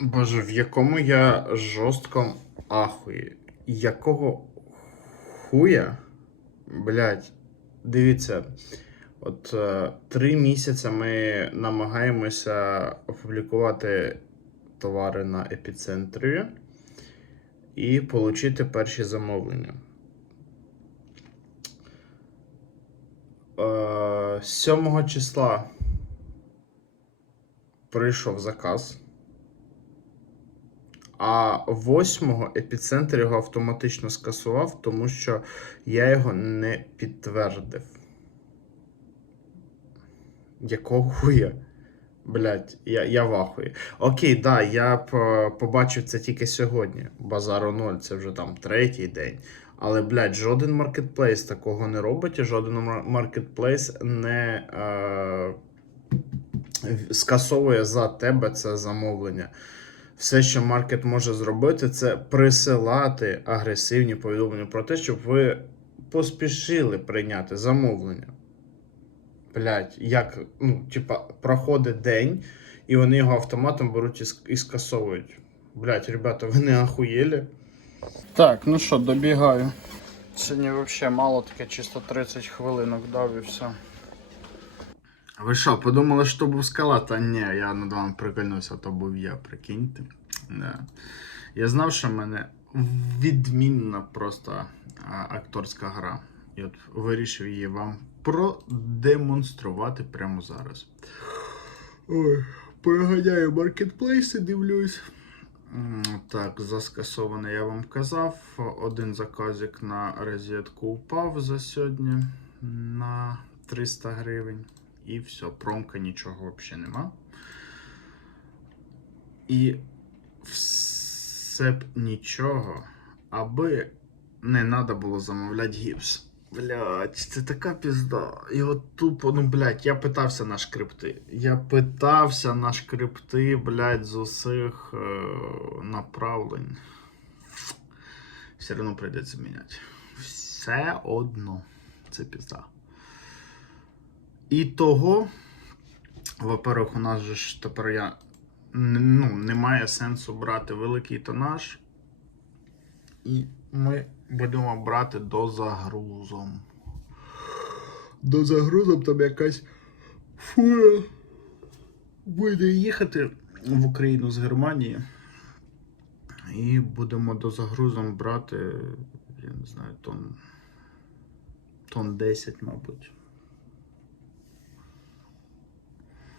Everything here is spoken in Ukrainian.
Боже, в якому я жорсткому ахуї. Якого хуя? Блять, дивіться, от е, три місяці ми намагаємося опублікувати товари на епіцентрі і отримати перші замовлення. Е, 7 числа прийшов заказ. А 8-го епіцентр його автоматично скасував, тому що я його не підтвердив. Якого хуя? Блять, я, я в ахуї. Окей, да, я п- побачив це тільки сьогодні. Базару 0, це вже там третій день. Але, блядь, жоден маркетплейс такого не робить, і жоден маркетплейс не е, скасовує за тебе це замовлення. Все, що маркет може зробити, це присилати агресивні повідомлення про те, щоб ви поспішили прийняти замовлення. Блять, як, ну, типа, проходить день, і вони його автоматом беруть і, ск- і скасовують. Блять, ребята, ви не ахуєлі? Так, ну що, добігаю. Сьогодні взагалі мало таке, чисто 30 хвилинок дав і все. Ви що, подумали, що був скала? Та ні, я над вами прикольнувся, то був я, прикиньте. Да. Я знав, що в мене відмінна просто акторська гра. І от вирішив її вам продемонструвати прямо зараз. Ой, переганяю маркетплейси, дивлюсь. Так, за скасоване я вам казав. Один заказик на розетку упав за сьогодні на 300 гривень. І все, промка нічого взагалі нема. І все б нічого, аби не треба було замовляти гіпс. Блять, це така пізда. Його тупо, ну блять, я питався на шкрипти. Я питався на шкрипти, блять, з усіх е- направлень. Все одно прийдеться міняти. Все одно. Це пізда. І того, во-первых, у нас же ж тепер я ну, немає сенсу брати великий тонаж. І ми будемо брати до загрузом. До загрузом там якась фура буде їхати в Україну з Германії. І будемо до загрузом брати, я не знаю, тон, тон 10, мабуть.